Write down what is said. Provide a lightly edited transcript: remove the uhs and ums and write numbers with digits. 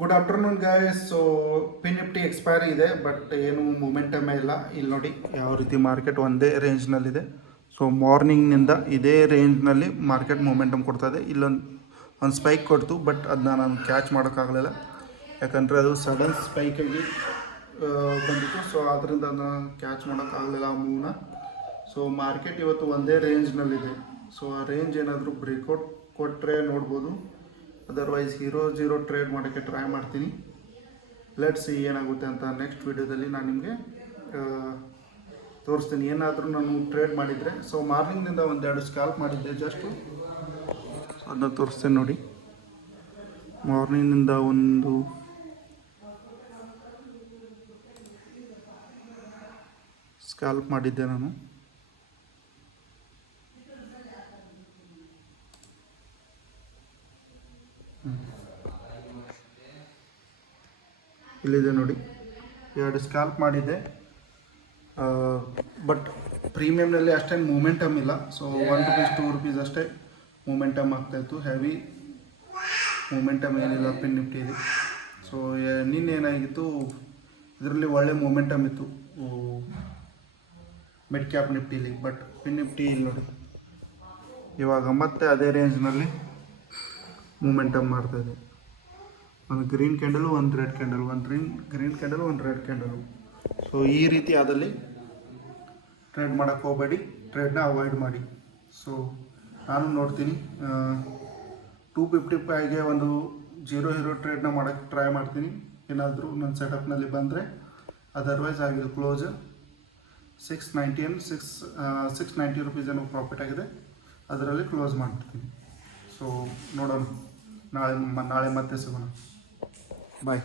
Good afternoon guys. So pin Nifty expiry ಇದೆ, but ಏನು ಮೊಮೆಂಟಮೇ ಇಲ್ಲ. ಇಲ್ಲಿ ನೋಡಿ ಯಾವ ರೀತಿ ಮಾರ್ಕೆಟ್ ಒಂದೇ ರೇಂಜ್ನಲ್ಲಿದೆ. ಸೊ ಮಾರ್ನಿಂಗ್ನಿಂದ ಇದೇ ರೇಂಜ್ನಲ್ಲಿ ಮಾರ್ಕೆಟ್ ಮೊಮೆಂಟಮ್ ಕೊಡ್ತಾಯಿದೆ. ಒಂದು ಸ್ಪೈಕ್ ಕೊಡ್ತು, ಬಟ್ ಅದನ್ನ ನಾನು ಕ್ಯಾಚ್ ಮಾಡೋಕ್ಕಾಗಲಿಲ್ಲ, ಯಾಕಂದರೆ ಅದು ಸಡನ್ ಸ್ಪೈಕಾಗಿ ಬಂದಿತ್ತು. ಸೊ ಆದ್ದರಿಂದ ಅದನ್ನು ಕ್ಯಾಚ್ ಮಾಡೋಕ್ಕಾಗಲಿಲ್ಲ ಆ ಮೂವ್ನ. ಸೊ ಮಾರ್ಕೆಟ್ ಇವತ್ತು ಒಂದೇ ರೇಂಜ್ನಲ್ಲಿದೆ. ಸೊ ಆ ರೇಂಜ್ ಏನಾದರೂ ಬ್ರೇಕ್ಔಟ್ ಕೊಟ್ಟರೆ ನೋಡ್ಬೋದು, ಅದರ್ವೈಸ್ 0-0 ಟ್ರೇಡ್ ಮಾಡೋಕ್ಕೆ ಟ್ರೈ ಮಾಡ್ತೀನಿ. ಲೆಟ್ಸ್ ಸಿ ಏನಾಗುತ್ತೆ ಅಂತ ನೆಕ್ಸ್ಟ್ ವೀಡಿಯೋದಲ್ಲಿ ನಾನು ನಿಮಗೆ ತೋರಿಸ್ತೀನಿ. ಏನಾದರೂ ನಾನು ಟ್ರೇಡ್ ಮಾಡಿದರೆ, ಸೊ ಮಾರ್ನಿಂಗ್ನಿಂದ ಒಂದೆರಡು ಸ್ಕ್ಯಾಲ್ಪ್ ಮಾಡಿದ್ದೆ, ಜಸ್ಟು ಅದನ್ನ ತೋರಿಸ್ತೇನೆ ನೋಡಿ. ಮಾರ್ನಿಂಗ್ನಿಂದ ಒಂದು ಸ್ಕ್ಯಾಲ್ಪ್ ಮಾಡಿದ್ದೆ ನಾನು. ಇಲ್ಲಿದೆ ನೋಡಿ, 2 ಸ್ಕ್ಯಾಲ್ಪ್ ಮಾಡಿದ್ದೆ. ಬಟ್ ಪ್ರೀಮಿಯಮ್ನಲ್ಲಿ ಅಷ್ಟೇನು ಮೂಮೆಂಟಮ್ ಇಲ್ಲ. ಸೊ ₹1 ₹2 ಅಷ್ಟೇ ಮೂಮೆಂಟಮ್ ಆಗ್ತಾಯಿತ್ತು. ಹೆವಿ ಮೂಮೆಂಟಮ್ ಏನಿಲ್ಲ ಪಿನ್ ನಿಫ್ಟಿಯಲ್ಲಿ. ಸೊ ನಿನ್ನೇನಾಗಿತ್ತು, ಇದರಲ್ಲಿ ಒಳ್ಳೆ ಮೂಮೆಂಟಮ್ ಇತ್ತು ಮಿಡ್ ಕ್ಯಾಪ್ ನಿಫ್ಟಿಲಿ. ಬಟ್ ಪಿನ್ ನಿಫ್ಟಿ ಇಲ್ಲಿ ನೋಡಿ ಇವಾಗ ಮತ್ತೆ ಅದೇ ರೇಂಜ್ನಲ್ಲಿ ಮೂಮೆಂಟಮ್ ಮಾಡ್ತಾಯಿದೆ. ಒಂದು ಗ್ರೀನ್ ಕ್ಯಾಂಡಲು, ಒಂದು ರೆಡ್ ಕ್ಯಾಂಡಲ್, ಒಂದು ಗ್ರೀನ್ ಕ್ಯಾಂಡಲು, ಒಂದು ರೆಡ್ ಕ್ಯಾಂಡಲು. ಸೊ ಈ ರೀತಿ ಆದಲ್ಲಿ ಟ್ರೇಡ್ ಮಾಡೋಕ್ಕೆ ಹೋಗಬೇಡಿ, ಟ್ರೇಡ್ನ ಅವಾಯ್ಡ್ ಮಾಡಿ. ಸೊ ನಾನು ನೋಡ್ತೀನಿ 255ಗೆ ಒಂದು 0-0 ಟ್ರೇಡ್ನ ಮಾಡೋಕ್ಕೆ ಟ್ರೈ ಮಾಡ್ತೀನಿ, ಏನಾದರೂ ನನ್ನ ಸೆಟಪ್ನಲ್ಲಿ ಬಂದರೆ. ಅದರ್ವೈಸ್ ಆಗಿದೆ ಕ್ಲೋಸ್ ₹690 ಏನೋ ಪ್ರಾಫಿಟ್ ಆಗಿದೆ, ಅದರಲ್ಲಿ ಕ್ಲೋಸ್ ಮಾಡ್ತೀನಿ. ಸೊ ನೋಡೋಣ, ನಾಳೆ ಮತ್ತೆ ಸಿಗೋಣ. ಬಾಯ್.